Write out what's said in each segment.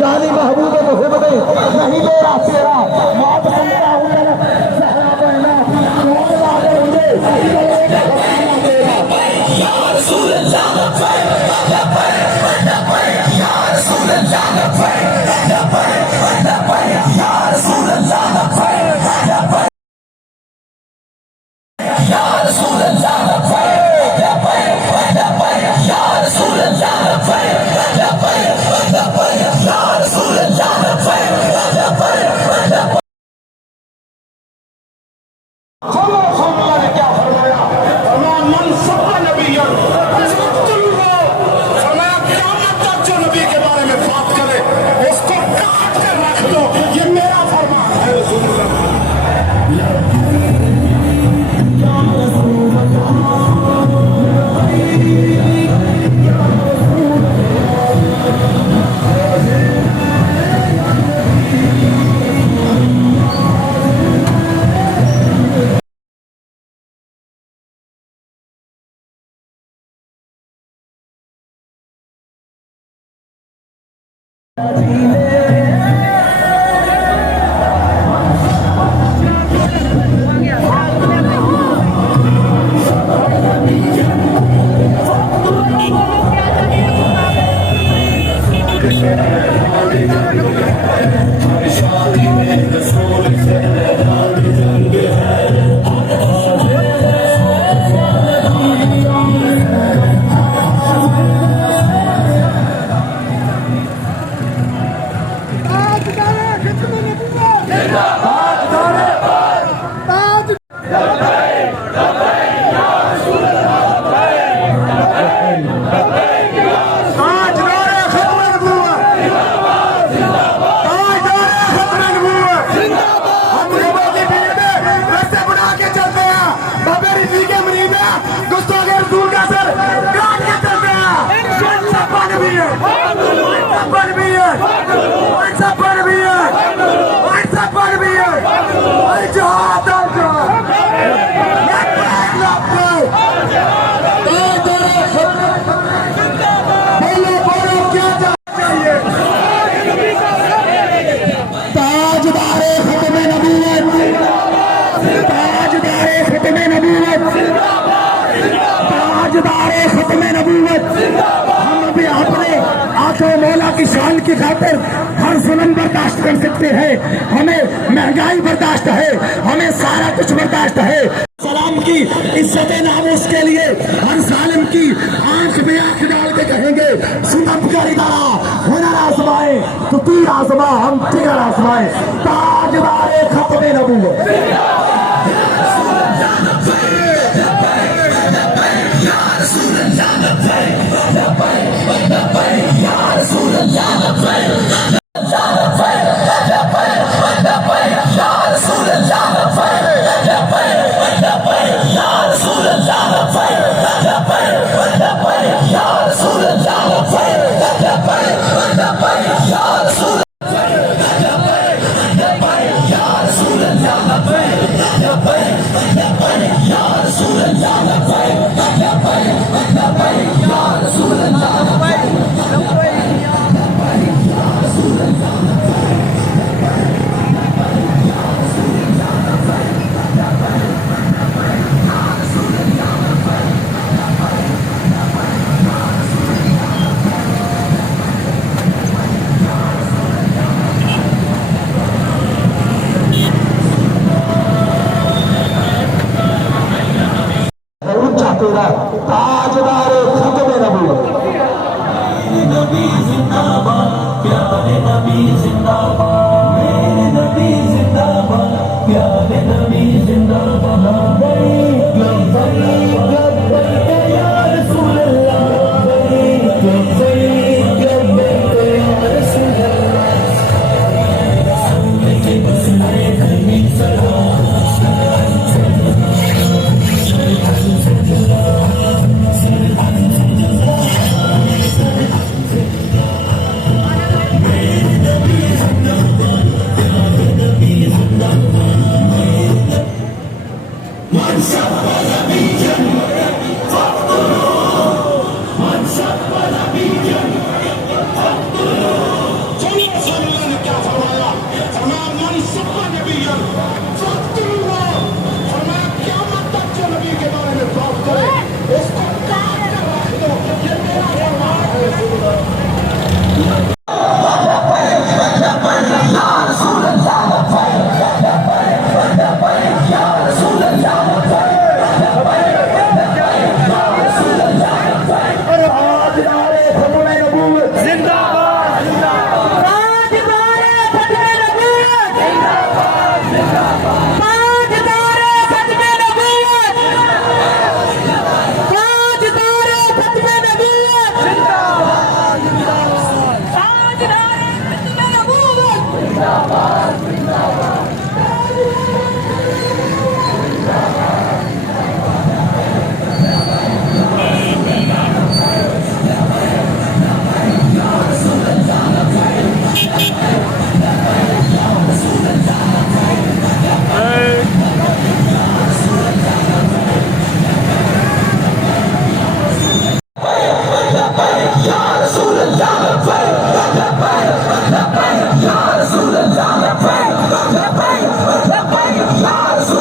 जानी महबूब मोहब्बत नहीं मेरा तेरा मौत सुनता हूँ सहरा बहना कौन लागे मुझे या रसूल अल्लाह या रसूल अल्लाह या रसूल अल्लाह या रसूल की शान की खातिर हर जुल्म बर्दाश्त कर सकते हैं, हमें महंगाई बर्दाश्त है, हमें सारा कुछ बर्दाश्त है। सलाम की इज्जत नामूस के लिए हर जालिम की आंख में आंख डाल के कहेंगे सितम कर इदारा हुनर आजमाए तो तीर आजमा हम जिगर आजमाए। ताजदारे खत्म नबूवत तेरा ताजदार खत्म नबूवत। नबी जिंदाबाद, प्यारे नबी जिंदाबाद, मेरे नबी जिंदाबाद, प्यारे नबी जिंदाबाद। लब्बैक लब्बैक लब्बैक या रसूल अल्लाह, लब्बैक लब्बैक लब्बैक या रसूल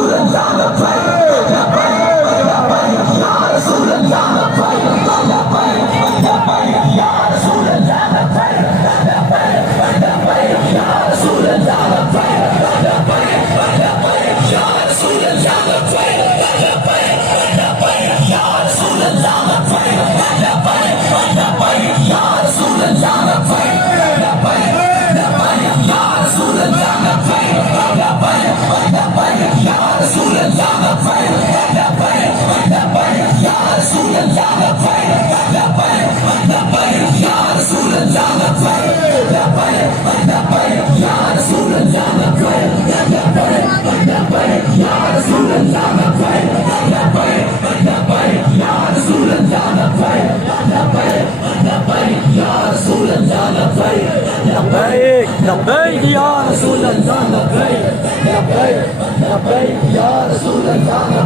अल्लाह। लब्बैक या रसूल अल्लाह, लब्बैक लब्बैक या रसूल अल्लाह।